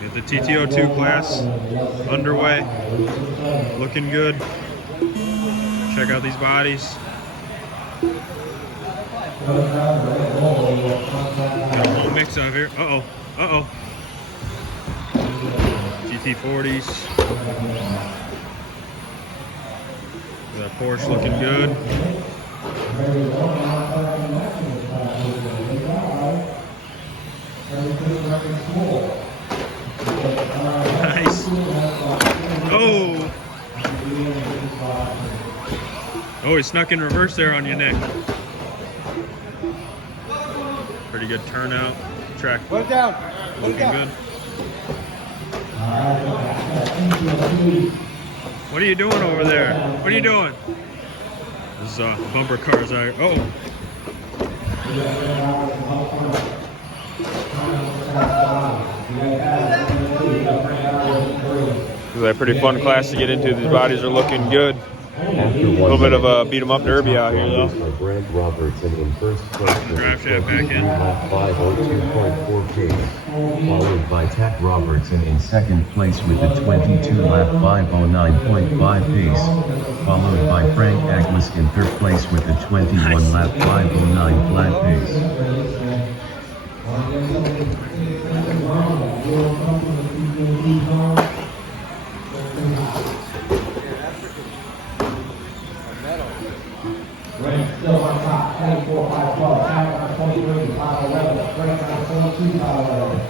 Get the TT02 class underway, looking good. Check out these bodies. Got a whole mix of here. Uh-oh. GT40s. That Porsche looking good. Nice. Oh! Oh, he snuck in reverse there on you, Nick. Pretty good turnout. Track looking good. What are you doing over there? What are you doing? This is bumper cars out here. Oh! This is a pretty fun class to get into. These bodies are looking good. A little bit of a beat 'em up derby out here, though. Drive shaft back in. 502.4 pace, followed by Tack Robertson in second place with a 22 lap 509.5 pace, followed by Frank Agnes in third place with a 21 lap 509 flat pace. Still on top, 24, 5, 12, Tag on 23, 5, 11, Frank on 22, 5, 11.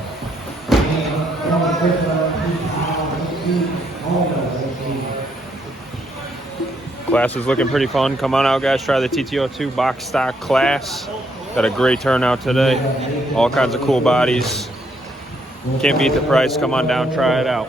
Class is looking pretty fun. Come on out, guys. Try the TT02 box stock class. Got a great turnout today. All kinds of cool bodies. Can't beat the price. Come on down, try it out.